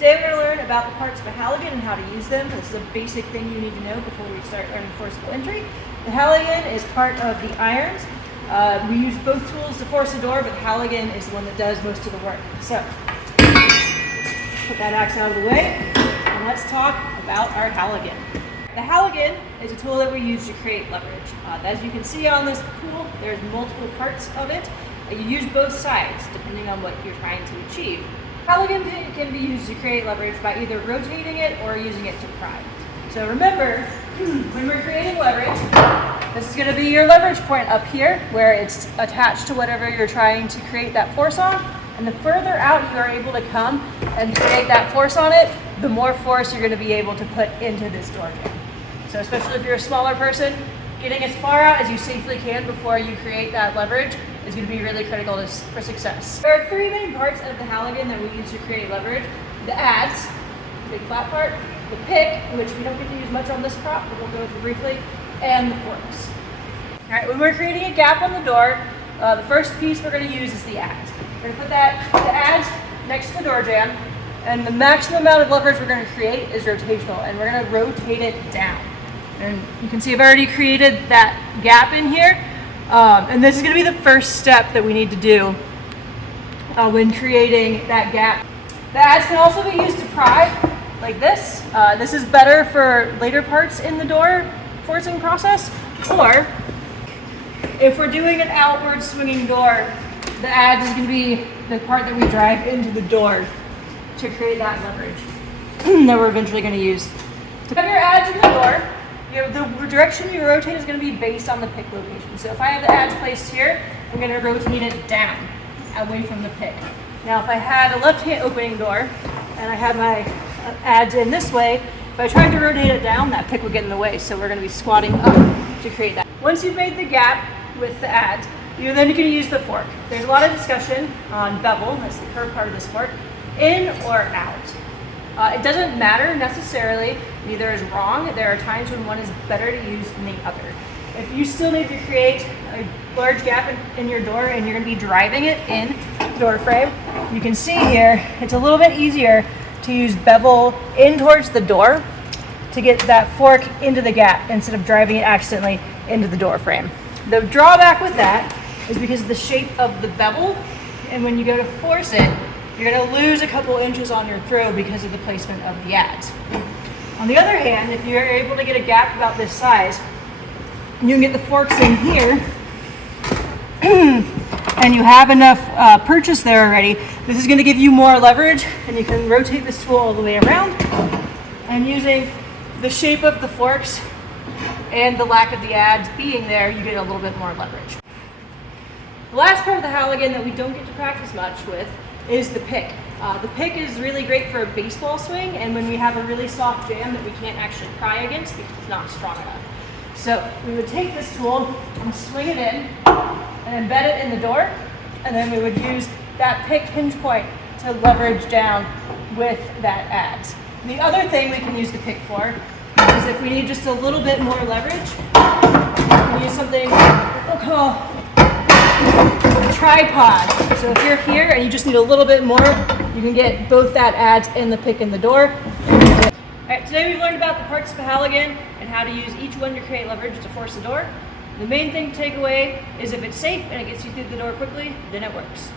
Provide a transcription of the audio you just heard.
Today we're going to learn about the parts of a halligan and how to use them. This is a basic thing you need to know before we start learning forcible entry. The halligan is part of the irons. We use both tools to force a door, but the halligan is the one that does most of the work. So, put that axe out of the way, and let's talk about our halligan. The halligan is a tool that we use to create leverage. As you can see on this tool, there's multiple parts of it. You use both sides depending on what you're trying to achieve. Halligan can be used to create leverage by either rotating it or using it to pry. So remember, when we're creating leverage, this is going to be your leverage point up here where it's attached to whatever you're trying to create that force on. And the further out you are able to come and create that force on it, the more force you're going to be able to put into this door jamb. So especially if you're a smaller person, getting as far out as you safely can before you create that leverage is going to be really critical for success. There are three main parts of the halligan that we use to create leverage. The adze, the big flat part, the pick, which we don't get to use much on this prop, but we'll go through briefly, and the forks. All right, when we're creating a gap on the door, the first piece we're going to use is the adze. We're going to put the adze next to the door jamb, and the maximum amount of leverage we're going to create is rotational, and we're going to rotate it down. And you can see I've already created that gap in here. And this is going to be the first step that we need to do when creating that gap. The adze can also be used to pry, like this. This is better for later parts in the door forcing process. Or, if we're doing an outward swinging door, the adze is going to be the part that we drive into the door to create that leverage that we're eventually going to use. To have your adze in the door, the direction you rotate is going to be based on the pick location. So if I have the adze placed here, I'm going to rotate it down, away from the pick. Now if I had a left-hand opening door, and I had my adze in this way, if I tried to rotate it down, that pick would get in the way. So we're going to be squatting up to create that. Once you've made the gap with the adze, you're then going to use the fork. There's a lot of discussion on bevel, that's the curved part of this fork, in or out. It doesn't matter necessarily, neither is wrong. There are times when one is better to use than the other. If you still need to create a large gap in your door and you're going to be driving it in the door frame, you can see here it's a little bit easier to use bevel in towards the door to get that fork into the gap instead of driving it accidentally into the door frame. The drawback with that is because of the shape of the bevel, and when you go to force it, you're going to lose a couple inches on your throw because of the placement of the adze. On the other hand, if you're able to get a gap about this size, you can get the forks in here, and you have enough purchase there already. This is going to give you more leverage, and you can rotate this tool all the way around. And using the shape of the forks and the lack of the adze being there, you get a little bit more leverage. The last part of the halligan that we don't get to practice much with is the pick. The pick is really great for a baseball swing, and when we have a really soft jamb that we can't actually pry against because it's not strong enough. So we would take this tool and swing it in and embed it in the door, and then we would use that pick hinge point to leverage down with that adze. The other thing we can use the pick for is if we need just a little bit more leverage, we can use something we'll call a tripod. So if you're here and you just need a little bit more, you can get both that adze and the pick in the door. Alright, today we've learned about the parts of a halligan and how to use each one to create leverage to force the door. The main thing to take away is if it's safe and it gets you through the door quickly, then it works.